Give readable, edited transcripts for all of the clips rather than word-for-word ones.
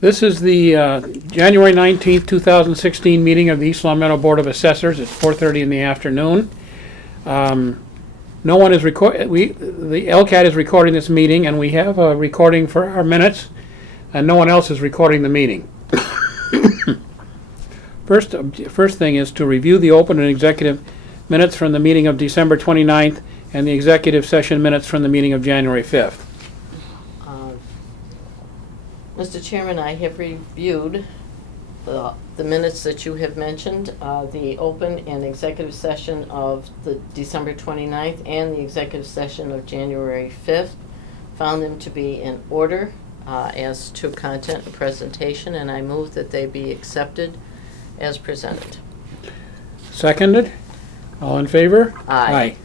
This is the January 19th, 2016 meeting of the East Long Meadow Board of Assessors. It's 4:30 in the afternoon. No one is the LCAT is recording this meeting, and we have a recording for our minutes, and no one else is recording the meeting. First thing is to review the open and executive minutes from the meeting of December 29th and the executive session minutes from the meeting of January 5th. Mr. Chairman, I have reviewed the minutes that you have mentioned, the open and executive session of the December 29th and the executive session of January 5th. Found them to be in order as to content and presentation, and I move that they be accepted as presented. Seconded? All in favor? Aye.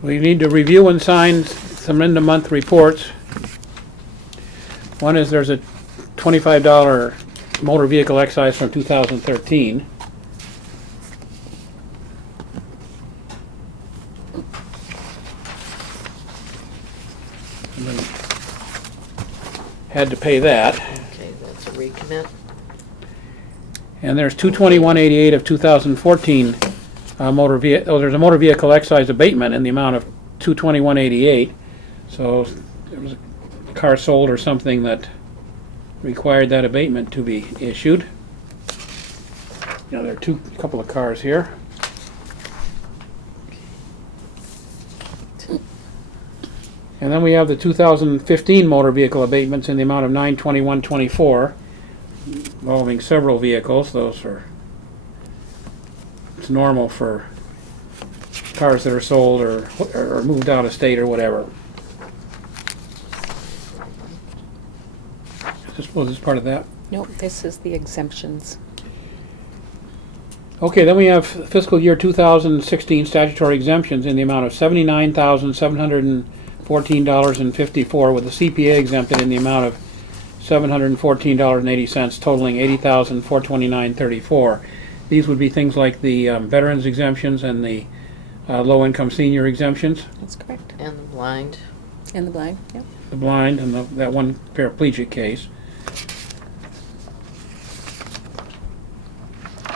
We need to review and sign some end-of-month reports. One is there's a $25 motor vehicle excise from 2013. And then had to pay that. Okay, that's a recommit. And there's $221.88 of 2014 motor vehicle. Oh, there's a motor vehicle excise abatement in the amount of $221.88. So there was a car sold or something that required that abatement to be issued. Now there are a couple of cars here. And then we have the 2015 motor vehicle abatements in the amount of $921.24, involving several vehicles. It's normal for cars that are sold or moved out of state or whatever. I suppose it's part of that. Nope, this is the exemptions. Okay, then we have fiscal year 2016 statutory exemptions in the amount of $79,714.54, with the CPA exempted in the amount of $714.80, totaling $80,429.34. These would be things like the veterans exemptions and the low-income senior exemptions. That's correct. And the blind. And the blind, yep. The blind and that one paraplegic case.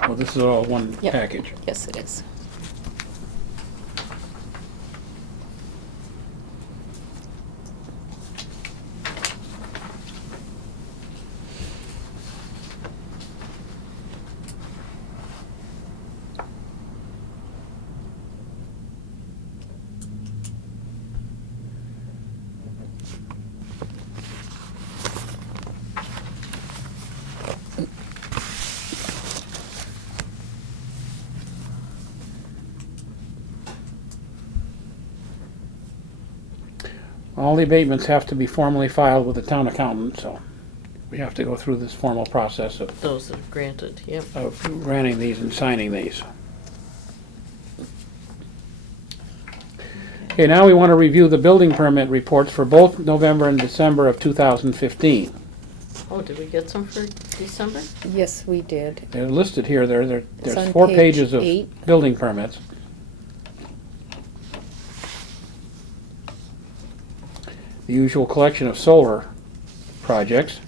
Well, this is all one Yep. package. Yes, it is. All the abatements have to be formally filed with the town accountant, so we have to go through this formal process of Those that are granted, yep. granting these and signing these. Okay, now we want to review the building permit reports for both November and December of 2015. Oh, did we get some for December? Yes, we did. They're listed here. It's There's on 4 page pages of 8. building permits. The usual collection of solar projects.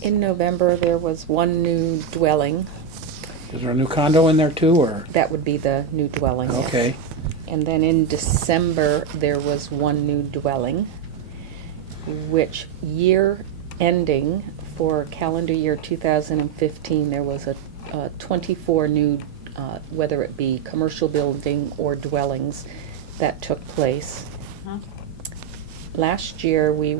In November, there was one new dwelling. Is there a new condo in there too, or? That would be the new dwelling, yes. Okay. And then in December, there was one new dwelling, which year ending for calendar year 2015, there was a 24 new, whether it be commercial building or dwellings, that took place. Huh? Last year, we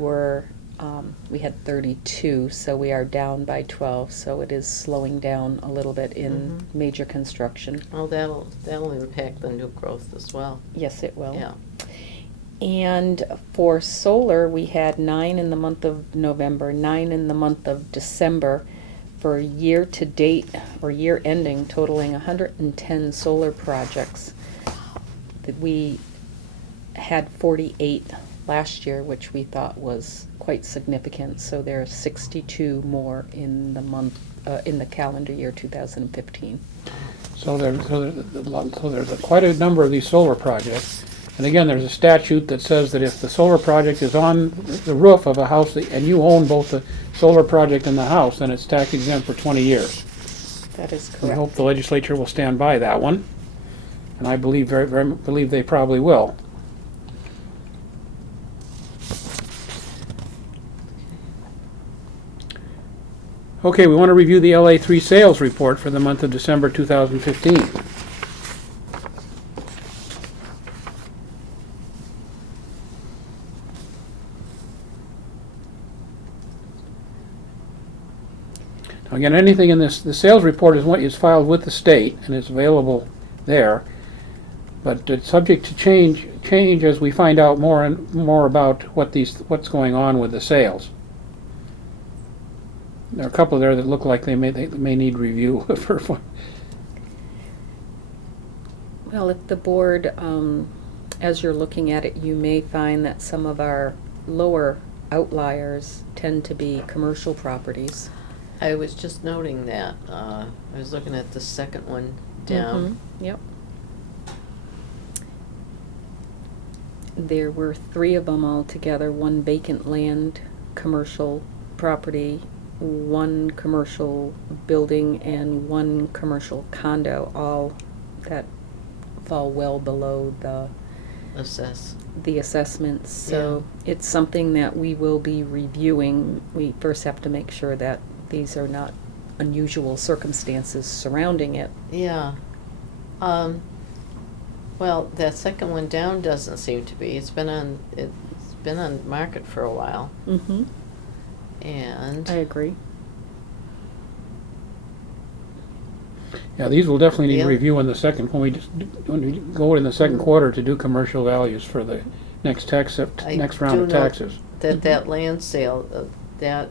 had 32, so we are down by 12, so it is slowing down a little bit in major construction. Well, that'll impact the new growth as well. Yes, it will. Yeah. And for solar, we had 9 in the month of November, 9 in the month of December, for year to date or year ending totaling 110 solar projects. We had 48 last year, which we thought was quite significant. So there are 62 more in the month, in the calendar year 2015. So there's quite a number of these solar projects. And again, there's a statute that says that if the solar project is on the roof of a house and you own both the solar project and the house, then it's tax exempt for 20 years. That is We correct. hope the legislature will stand by that one, and I believe believe they probably will. Okay, we want to review the LA3 sales report for the month of December 2015. Now again, anything in this, the sales report is what is filed with the state and is available there, but it's subject to change as we find out more and more about what's going on with the sales. There are a couple there that look like they may need review for. Well, if the board, as you're looking at it, you may find that some of our lower outliers tend to be commercial properties. I was just noting that. I was looking at the second one down. Yep. There were 3 of them altogether, 1 vacant land, commercial property, 1 commercial building, and 1 commercial condo, all that fall well below the assessments. So it's something that we will be reviewing. We first have to make sure that these are not unusual circumstances surrounding it. Yeah. Well, that second one down doesn't seem to be. It's been on market for a while. Mm-hmm. And I agree. Yeah, these will definitely need Yeah. review in the second, when we go in the second quarter to do commercial values for the next I next round do of know taxes. that land sale, that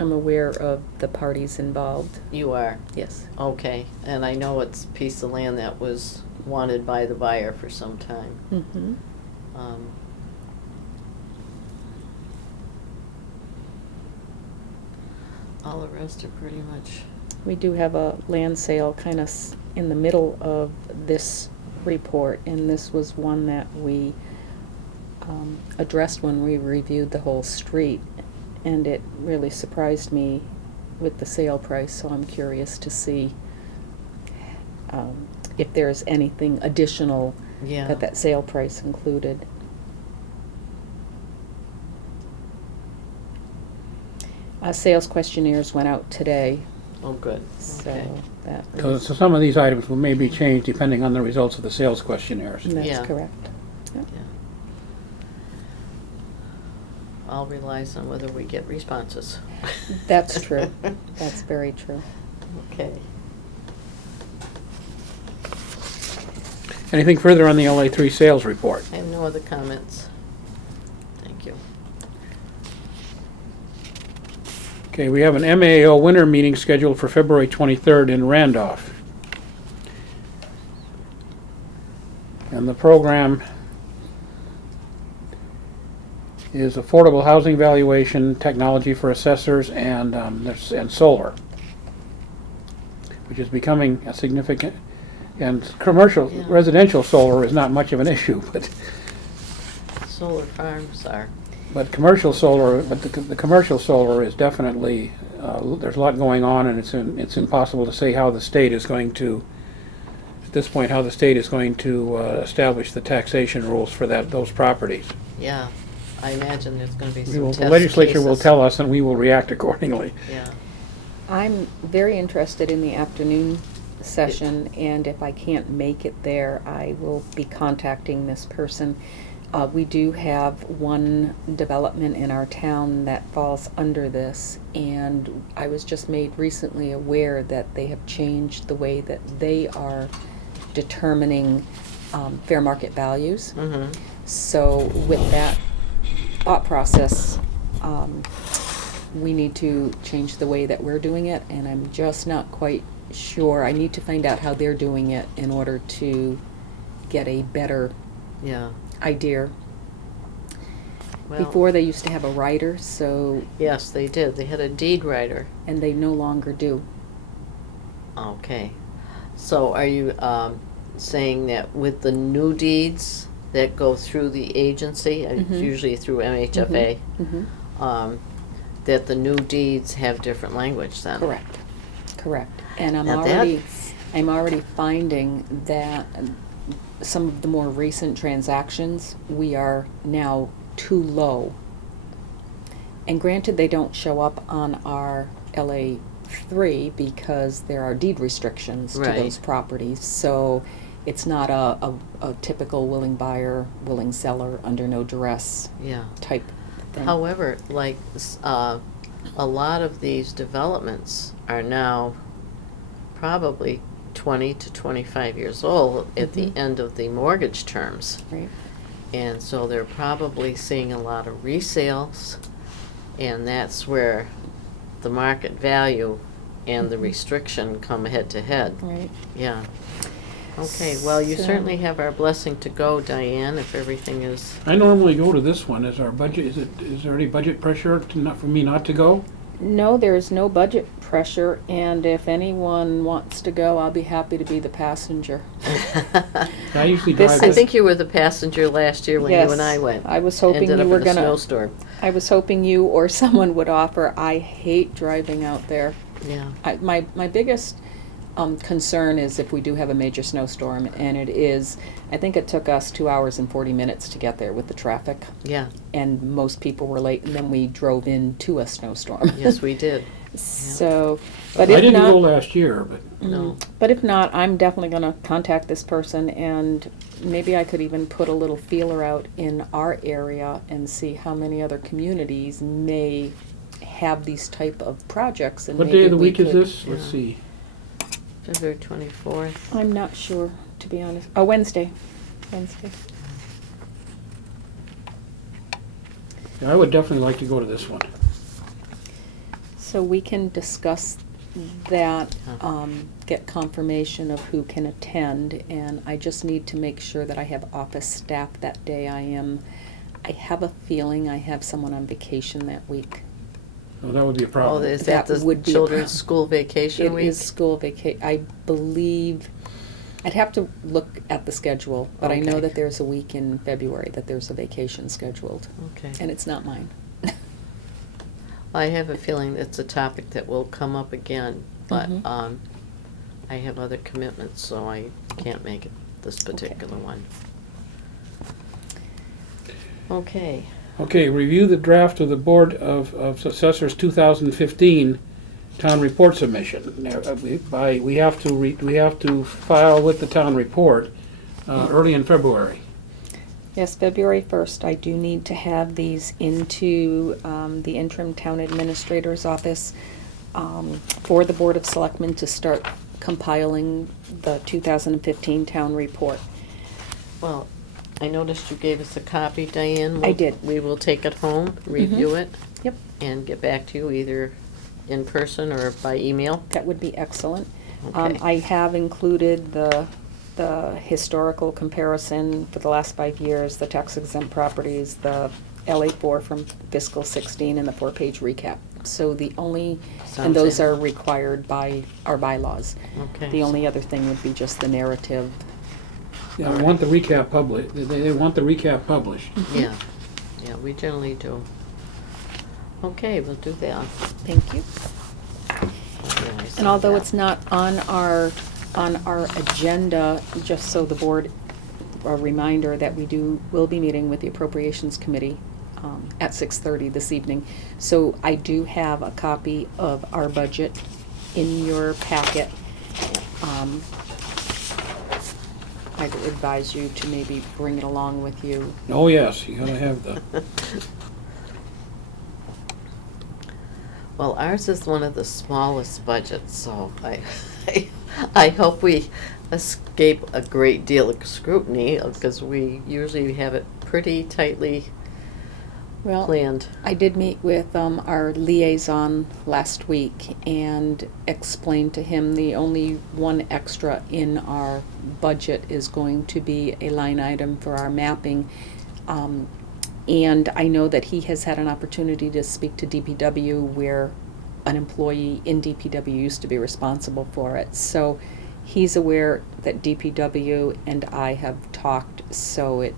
I'm aware of the parties involved. you are. Yes. Okay, and I know it's a piece of land that was wanted by the buyer for some time. Mm-hmm. All the rest are pretty much, We do have a land sale kind of in the middle of this report, and this was one that we addressed when we reviewed the whole street, and it really surprised me with the sale price, so I'm curious to see if there's anything additional yeah. that sale price included. Sales questionnaires went out today, Oh, good. so Okay. that So was, some of these items will maybe change depending on the results of the sales questionnaires. that's Yeah. correct. Yep. Yeah. All relies on whether we get responses. That's true. That's very true. Okay. Anything further on the LA3 sales report? I have no other comments. Thank you. Okay, we have an MAO winter meeting scheduled for February 23rd in Randolph. And the program is affordable housing valuation, technology for assessors, and solar, which is becoming a significant, and commercial, Yeah. residential solar is not much of an issue, Solar farms are. but commercial solar, the commercial solar is definitely, there's a lot going on, and it's impossible to say how the state is going to, at this point, how the state is going to establish the taxation rules for those properties. Yeah. I imagine there's going to be some test The legislature will cases. tell us, and we will react accordingly. Yeah. I'm very interested in the afternoon session, and if I can't make it there, I will be contacting this person. We do have one development in our town that falls under this, and I was just made recently aware that they have changed the way that they are determining fair market values. Mm-hmm. So with that thought process, we need to change the way that we're doing it, and I'm just not quite sure. I need to find out how they're doing it in order to get a better Yeah. idea. Well, Before they used to have a writer, so, yes, they did. They had a deed writer. and they no longer do. Okay. So are you, saying that with the new deeds that go through the agency, it's Mhm. usually through MHFA, Mhm. that the new deeds have different language then. Correct. And Now I'm already finding that some of the more recent transactions, we are now too low. And granted, they don't show up on our LA3 because there are deed restrictions to Right. those properties. So it's not a typical willing buyer, willing seller, under no duress Yeah. type thing. However, like, a lot of these developments are now probably 20 to 25 years old at the Mhm. end of the mortgage terms. Right. And so they're probably seeing a lot of resales, and that's where the market value and the Mhm. restriction come head to head. Right. Yeah. Okay, well, you So- certainly have our blessing to go, Diane, if everything is, I normally go to this one. Is our budget, is there any budget pressure to not, for me not to go? No, there is no budget pressure, and if anyone wants to go, I'll be happy to be the passenger. I usually This drive. I is- think you were the passenger last year when you and I went. I was hoping Ended you up were in a gonna. snowstorm. I was hoping you or someone would offer. I hate driving out there. Yeah. My biggest concern is if we do have a major snowstorm, and it is, I think it took us 2 hours and 40 minutes to get there with the traffic, Yeah. and most people were late, and then we drove into a snowstorm. Yes, we did. So, I but if didn't not, go last year, but No. But if not, I'm definitely gonna contact this person, and maybe I could even put a little feeler out in our area and see how many other communities may have these type of projects, and what maybe day of the we week is could- this? Let's Yeah. see. February 24th. I'm not sure, to be honest. Oh, Wednesday. Yeah, I would definitely like to go to this one. So we can discuss that, Huh. get confirmation of who can attend, and I just need to make sure that I have office staff that day. I have a feeling I have someone on vacation that week. Oh, that would be a Oh, problem. is That that the would be a children's problem. school vacation It week? is school I believe, I'd have to look at the schedule, but I know Okay. that there's a week in February that there's a vacation scheduled, Okay. and it's not mine. I have a feeling it's a topic that will come up again, but Mhm. I have other commitments, so I can't make it this particular one. Okay. Okay, review the draft of the Board of Assessors 2015 town report submission. Now, we have to file with the town report early in February. Yes, February 1st, I do need to have these into the interim town administrator's office for the Board of Selectmen to start compiling the 2015 town report. Well, I noticed you gave us a copy, Diane. I did. We will take it home, review it, Yep, and get back to you either in person or by email. that would be excellent. Okay. I have included the historical comparison for the last 5 years, the tax exempt properties, the LA4 from fiscal 16, and the 4-page recap. So the only, Sounds and those in. are required by our bylaws. Okay. The only other thing would be just the narrative. Yeah, I want the recap published. They want the recap published. Yeah, yeah, we generally do. Okay, we'll do that. Thank you. Yeah, I saw And although that. it's not on our agenda, just so the board, a reminder that will be meeting with the Appropriations Committee at 6:30 this evening. So I do have a copy of our budget in your packet. I'd advise you to maybe bring it along with you. Oh, yes, you gotta have the, Well, ours is one of the smallest budgets, so I hope we escape a great deal of scrutiny, because we usually have it pretty tightly Well, planned. I did meet with our liaison last week and explained to him the only one extra in our budget is going to be a line item for our mapping. And I know that he has had an opportunity to speak to DPW where an employee in DPW used to be responsible for it. So He's aware that DPW and I have talked, so it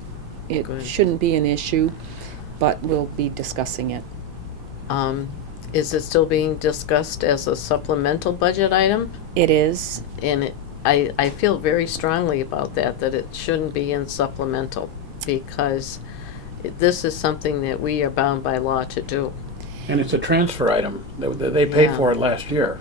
Good. shouldn't be an issue, but we'll be discussing it. Is it still being discussed as a supplemental budget item? It is. And I feel very strongly about that it shouldn't be in supplemental, because this is something that we are bound by law to do. And it's a transfer item. They paid Yeah. for it last year.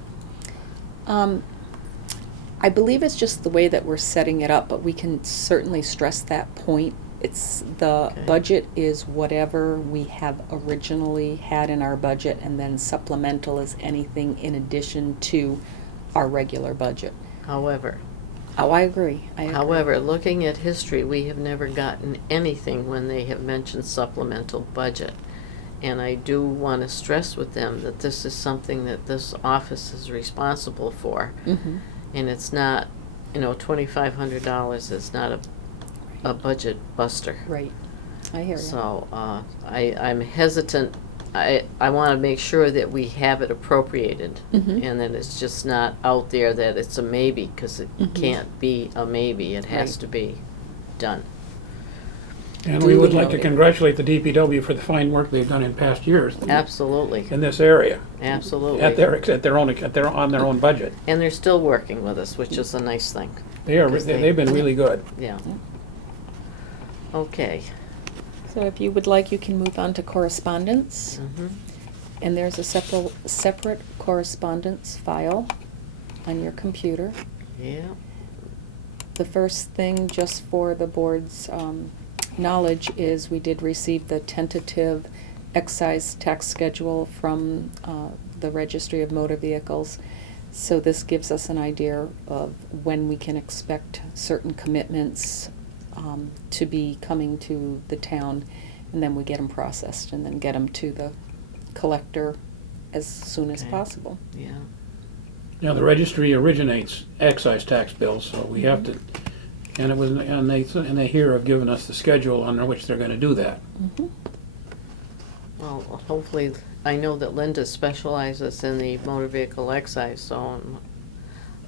I believe it's just the way that we're setting it up, but we can certainly stress that point. It's the Okay. budget is whatever we have originally had in our budget, and then supplemental is anything in addition to our regular budget. However, Oh, I agree. However, looking at history, we have never gotten anything when they have mentioned supplemental budget. And I do want to stress with them that this is something that this office is responsible for. Mm-hmm. And it's not, $2,500 is not a budget buster. Right. I hear you. So, I'm hesitant. I want to make sure that we have it appropriated, Mhm. and that it's just not out there that it's a maybe, because it Mhm. can't be a maybe. It has Right. to be done. And we would like to Duly noted. congratulate the DPW for the fine work they've done in past years Absolutely, in this area. absolutely. On their own budget. And they're still working with us, which is a nice thing. They've been really good. Yeah. Okay. So if you would like, you can move on to correspondence. Mhm. And there's a separate correspondence file on your computer. Yeah. The first thing, just for the board's knowledge, is we did receive the tentative excise tax schedule from the Registry of Motor Vehicles. So this gives us an idea of when we can expect certain commitments to be coming to the town, and then we get them processed and then get them to the collector as soon as Okay. possible. Yeah. Now, the registry originates excise tax bills, so we have to, and they here have given us the schedule under which they're gonna do that. Mm-hmm. Well, hopefully, I know that Linda specializes in the motor vehicle excise, so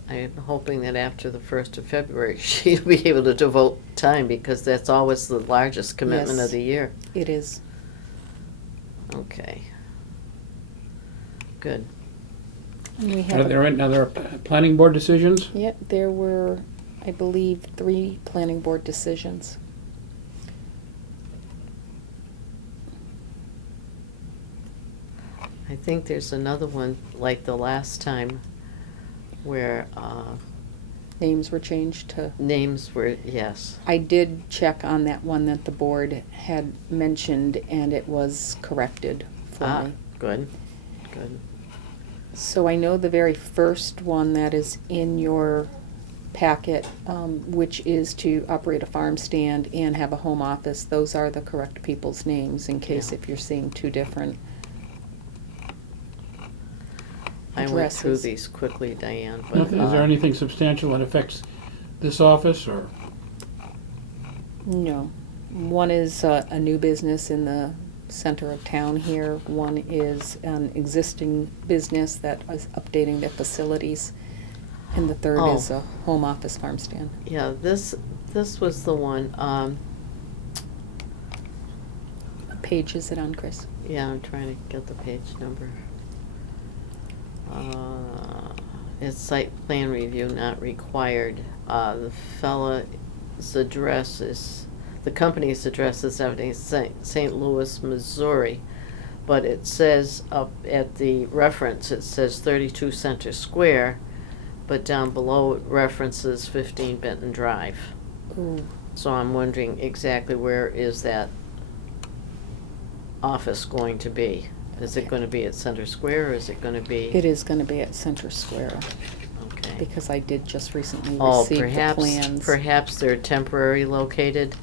I'm hoping that after the 1st of February, she'll be able to devote time, because that's always the largest commitment Yes. of the year. It is. Okay. Good. And we Are have, there planning board decisions? yep, there were, I believe, 3 planning board decisions. I think there's another one, like the last time, where Names were changed to, names were, yes. I did check on that one that the board had mentioned, and it was corrected for me. Good, good. So I know the very first one that is in your packet, which is to operate a farm stand and have a home office, those are the correct people's names, in case Yeah. if you're seeing 2 different I went through addresses. these quickly, Diane, but. Is there anything substantial that affects this office, or? No. One is a new business in the center of town here. One is an existing business that is updating their facilities. And the third Oh. is a home office farm stand. Yeah, this was the one, What page is it on, Chris? yeah, I'm trying to get the page number. It's site plan review not required. The fella's address is, the company's address is out in St. Louis, Missouri. But it says up at the reference, it says 32 Center Square, but down below it references 15 Benton Drive. Ooh. So I'm wondering exactly where is that office going to be? Is it going to be at Center Square, or is it going to be? It is gonna be at Center Square, Okay. because I did just recently Oh, receive the perhaps, plans. perhaps they're temporarily located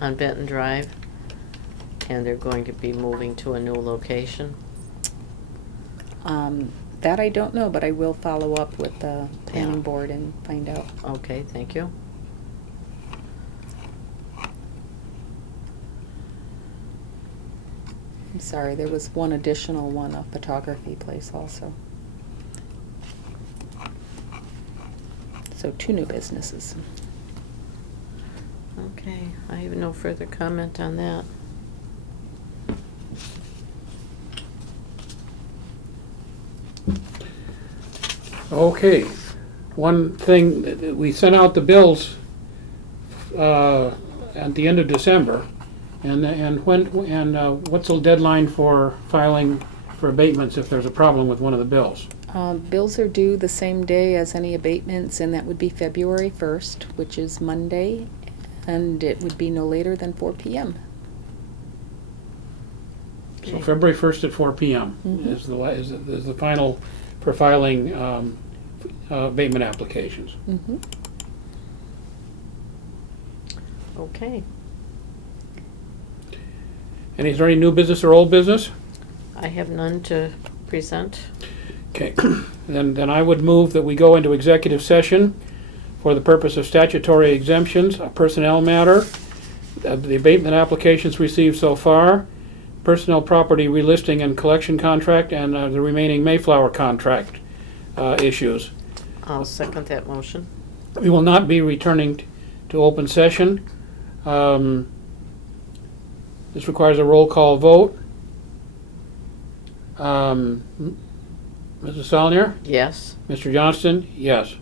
on Benton Drive, and they're going to be moving to a new location. That I don't know, but I will follow up with the Yeah. planning board and find out. Okay, thank you. I'm sorry, there was one additional one, a photography place also. So 2 new businesses. Okay, I have no further comment on that. Okay, one thing, we sent out the bills at the end of December, and what's the deadline for filing for abatements if there's a problem with one of the bills? Bills are due the same day as any abatements, and that would be February 1st, which is Monday, and it would be no later than 4 p.m. So February 1st at 4 p.m. Mhm. is the final for filing abatement applications. Mm-hmm. Okay, And is there any new business or old business? I have none to present. Okay, then I would move that we go into executive session for the purpose of statutory exemptions, a personnel matter, the abatement applications received so far, personnel property relisting and collection contract, and the remaining Mayflower contract issues. I'll second that motion. We will not be returning to open session. This requires a roll call vote. Mrs. Salnier? Yes. Mr. Johnston? Yes.